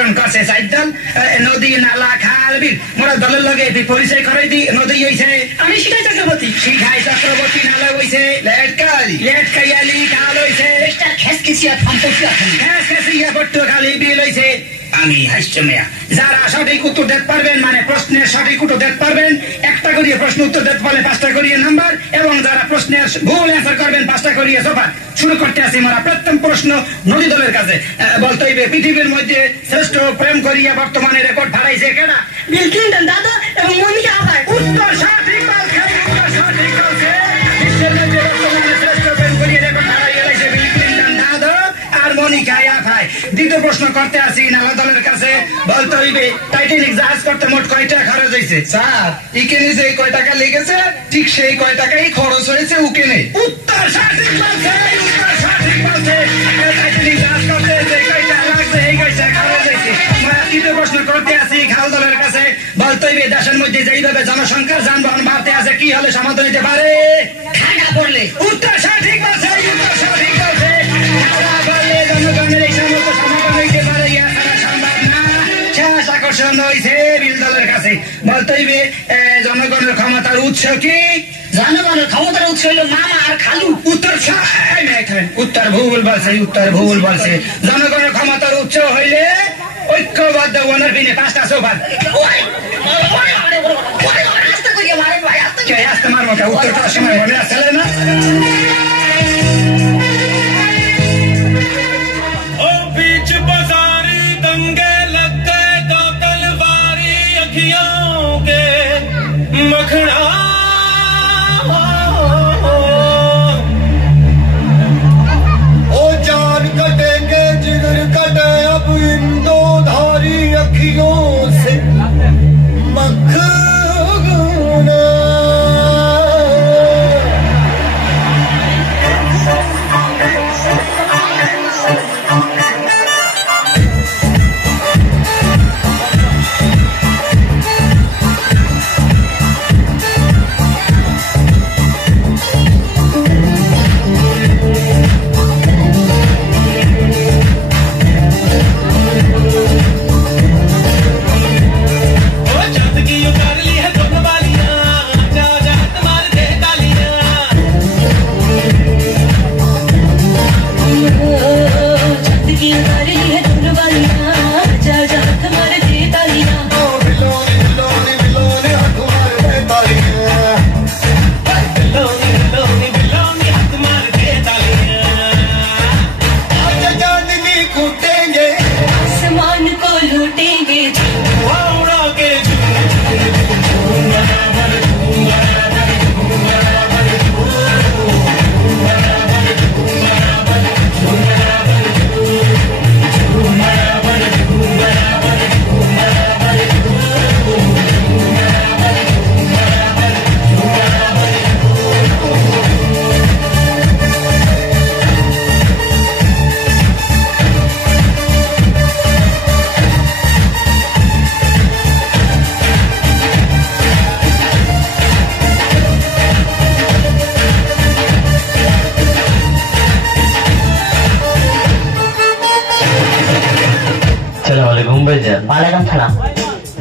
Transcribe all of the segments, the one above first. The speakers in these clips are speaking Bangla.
প্রেরণ করছে সাইদল নদী নালা খাল বিল মোরা দলের লগে পরিচয় করাই দি নদী হইছে আমি শিখাই চক্রবর্তী নালা হইছে লেটকাইয়ালি খাল হইছে খেসকিসিয়া পট্টুখালি বিল হইছে আমি হাসিয়া যারা সঠিক উত্তর দিতে পারবেন মানে প্রশ্নের সঠিক উত্তর দিতে পারবেন একটা করিয়ে প্রশ্ন উত্তর দিতে পারলে 5টা করিয়ে নাম্বার এবং যারা প্রশ্নের ভুল অ্যান্সার করবেন 5টা করিয়ে সোফা শুরু করতে আসি মোরা প্রথম প্রশ্ন নদী দলের কাছে বলতে হইবে পৃথিবীর মধ্যে শ্রেষ্ঠ প্রেম করিয়া বর্তমানে রেকর্ড ফাড়াইছে কেডা বিল ক্লিনটন দাদা এবং মনিকা আপায় উত্তর সঠিক বলছে বিশ্বের মধ্যে বর্তমানে শ্রেষ্ঠ প্রেম করিয়া রেকর্ড ফাড়াইয়া লাইছে বিল ক্লিনটন দাদা আর মনিকা আপায় দ্বিতীয় প্রশ্ন করতে আসি নালা দলের কাছে বলতে হইবে টাইটানিক জাহাজ করতে মোট কয় টাকা খরচ হয়েছে স্যার ইকেনে যে কয় টাকা লেগেছে ঠিক সেই কয় টাকাই খরচ হয়েছে উকেনে উত্তর সঠিক বলছে টাইটানিক জাহাজ করতে যে কয় টাকা লাগছে এই কয় টাকা খরচ হয়েছে তৃতীয় প্রশ্ন করতে আসি খাল দলের কাছে বলতে হইবে দেশের মধ্যে যেইভাবে জনসংখ্যার যানবাহন বাড়তে আছে কি হলে সমাধান হইতে পারে খাগা পড়লে উত্তর সঠিক বলছে খাগা পড়লে জনগণের এই সমস্ত সমাধান হইতে পারে ইয়া ছাড়া সম্ভব না শেষ আকর্ষণ হইছে বিল দলের কাছে বলতে হইবে জনগণের ক্ষমতার উৎস কি জনগণের ক্ষমতার উৎস হইল মামা আর খালু উত্তর ভুল বলছে জনগণের ক্ষমতার উৎস হইলে ঐক্যবদ্ধ ওনার বিনে 5টা সোফা আসতে মারবো উত্তরটা সময় মনে আসলে না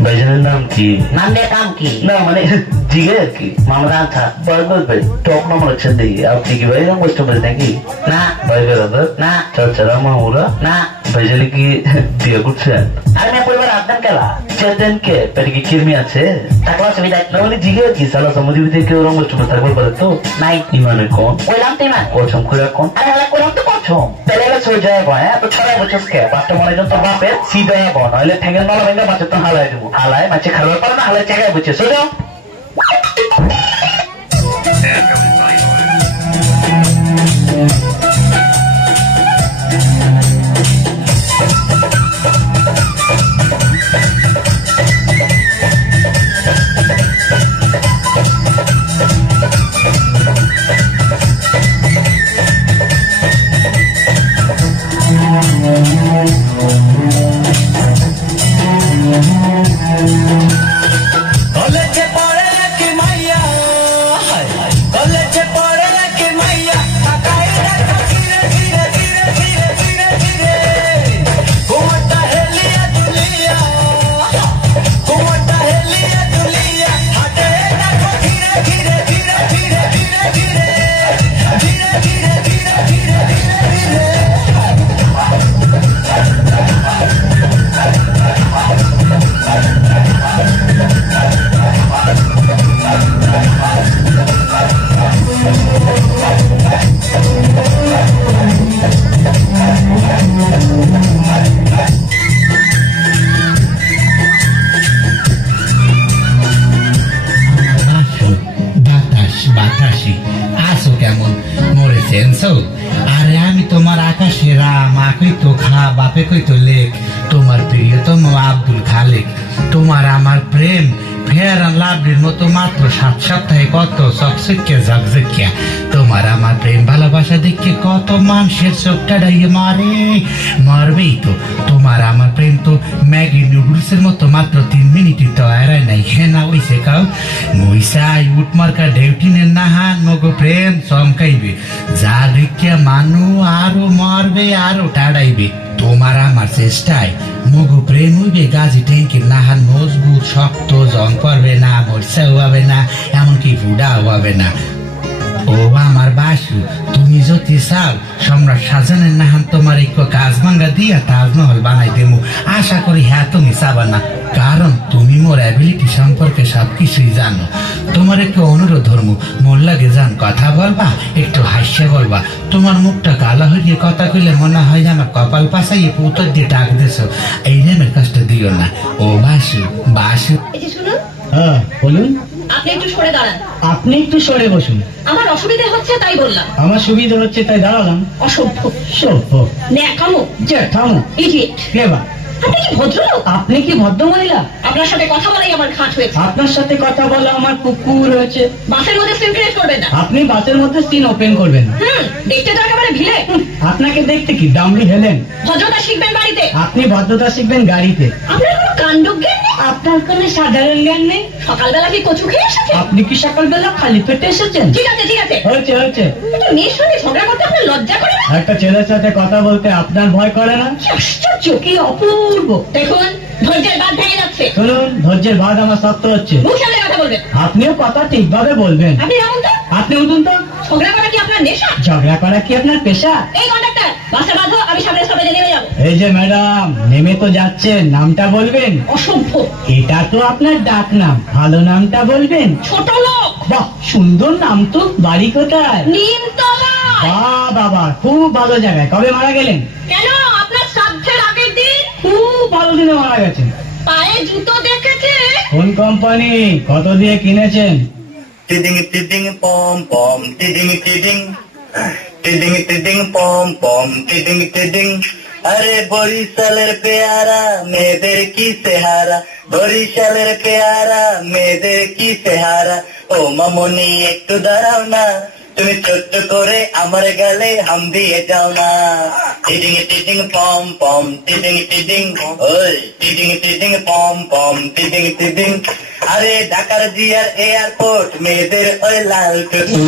ভাইজানের নাম কি না মানে জিগে আর কি মামরা था भाई टॉप नंबर अच्छा देखिए आप ठीक है भाई हम कस्टमर नाকি না ভাই ব্রাদার না চাচা মামুরা না ভাইজান কি বিয়ে করছেন আরে না পরিবার আপনার কেলা চেতেন কে পেটে কি কিরমি আছে টাকা সুবিধা না মানে জিগে আর কি সালা সমুদ্র ভিতরে কেউ রং কষ্ট থাকবে পারে তো নাই ইমানে কোন কইলাম তো ইমান কসম করে কোন আরে হালা কইলাম তো কসম পেলেলে সই যায় ভাই তো 6 বছর কে বাচ্চা মনে জন তো বাপের সিধা বন হইলে ঠেঙ্গের মালা ভেঙে বাচ্চা তো হালাই দেব হালাই মাছে খাবার পারে না হালাই জায়গায় বুঝছে সই যাও Ole che pare ki maiya চেনছো? আরে আমি তোমার আকাশে রাম, আঁকই তো খা, বাপে কই তো লেখ, তোমার প্রিয়তম আব্দুল খালেক। তোমার আমার প্রেম ফেয়ার অ্যান্ড লাভলির মতো মাত্র 7 সপ্তাহে কত চকচকে ঝকঝকিয়া। তোমার আমার প্রেম ভালোবাসা দেখে কত মানুষের চোখটা ডাইয়ে মারবেই তো। তোমার আমার প্রেম তো ম্যাগি নুডলসের মতো মাত্র 3 মিনিটই তো এরাই নাই। হ্যাঁ না ওইসে কাউ মইসাই উঠ মার্কা ডেউটিনের নাহান মগো প্রেম চমকাইবে, যা দেখিয়া মানু আরো মারবে আরো টাড়াইবে। তোমার আমার চেষ্টায় মগু প্রেম হইবে গাজী ট্যাঙ্কির নাহান মজবুত শক্ত, জং পড়বে না, মরচাও হবে না, এমনকি ফুডাও হবে না। ও আমার বাসু, তুমি যদি চাও সম্রাট শাহজাহানের নাহান তোমার এক কাজ ভাঙ্গা দিয়া তাজমহল বানাই দেবো। আশা করি হ্যাঁ তুমি চাবা না, কারণ তুমি মোর অ্যাবিলিটি সম্পর্কে সবকিছুই জানো। তোমার একটু অনুরোধ ধর্ম, মোর লাগে যান কথা বলবা, একটু হাসিয়ে বলবা। তোমার মুখটা কালো হয়ে কথা কইলে মনে হয় আমার কপাল পাশাইয়ে পুতর দিয়ে ডাক দিছো। এই রেমের কষ্ট দিও না। ও বাসু বাসু। হ্যাঁ বলুন। আপনি একটু সরে দাঁড়ান। আপনি একটু সরে বসুন। আমার অসুবিধা হচ্ছে তাই বললাম। আমার সুবিধা হচ্ছে তাই দাঁড়ালাম। অসভ্য, সভ্য, ন্যাকামো, জ্যাঠামো, ইডিয়েট। ক্লেভার। আপনি কি ভদ্রলোক? আপনি কি ভদ্র মহিলা? আপনার সাথে কথা বলাই আমার ঘাট হয়েছে। আপনার সাথে কথা বলা আমার কুকুর হয়েছে। বাসের মধ্যে সিম ক্রিয়েট করবেন না। আপনি বাসের মধ্যে সিন ওপেন করবেন না। দেখতে তো একেবারে ভিলে। আপনাকে দেখতে কি দামড়ি হেলেন? ভদ্রতা শিখবেন বাড়িতে। আপনি ভদ্রতা শিখবেন গাড়িতে। আপনার কোনো কাণ্ডজ্ঞান নেই। আপনার কোনো সাধারণ জ্ঞান নেই। সকালবেলা কি কচু খেয়ে এসেছেন? আপনি কি সকালবেলা খালি পেটে এসেছেন? ঠিক আছে ঠিক আছে, হয়েছে হয়েছে। একটা মেয়ের সঙ্গে ঝগড়া করতে আপনার লজ্জা করে না? একটা ছেলের সাথে কথা বলতে আপনার ভয় করে না? কি আশ্চর্য, কি অপূর্ব। দেখুন ধৈর্যের বাঁধ ভেঙে যাচ্ছে। শুনুন, ধৈর্যের বাদ আমার শক্ত হচ্ছে। মুখ সামনে কথা বলবেন। আপনিও কথা ঠিকভাবে বলবেন। আপনি যেমন তো। আপনি উঠুন তো। ঝগড়া করা কি আপনার নেশা? ঝগড়া করা কি আপনার পেশা? এই কন্ডাক্টর, বাসে বাঁধো, আমি সামনে স্টপেজে নেমে যাবো। এই যে ম্যাডাম, নেমে তো যাচ্ছেন, নামটা বলবেন। অসভ্য। এটা তো আপনার ডাক নাম, ভালো নামটা বলবেন। ছোট লোক। বাহ, সুন্দর নাম তো। বাড়ি কোথায়? নিমতলা। বাহ বাবা, খুব ভালো জায়গায়। কবে মারা গেলেন? কেন, আপনার শ্রাদ্ধের আগের দিন। খুব ভালো দিনে মারা গেছেন। পায়ে জুতো দেখেছে? কোন কোম্পানি, কত দিয়ে কিনেছেন? টিডিং টিডিং পম পম টিডিং টিডিং টিডিং টিডিং পম পম টিডিং টিডিং। আরে বরিশালের পেয়ারা মেয়েদের কি সেহারা, বরিশালের পেয়ারা মেয়েদের কি সেহারা। ও মামনি একটু দাঁড়াও না, তুমি ছোট্ট করে আমার গালে হাম দিয়ে যাও না। টিডিং টিডিং পম পম টিডিং টিডিং, ওই টিডিং টিডিং পম পম টিডিং টিডিং। আরে ঢাকার জিয়ার এয়ারপোর্ট মেয়েদের ওই লাল টুকু।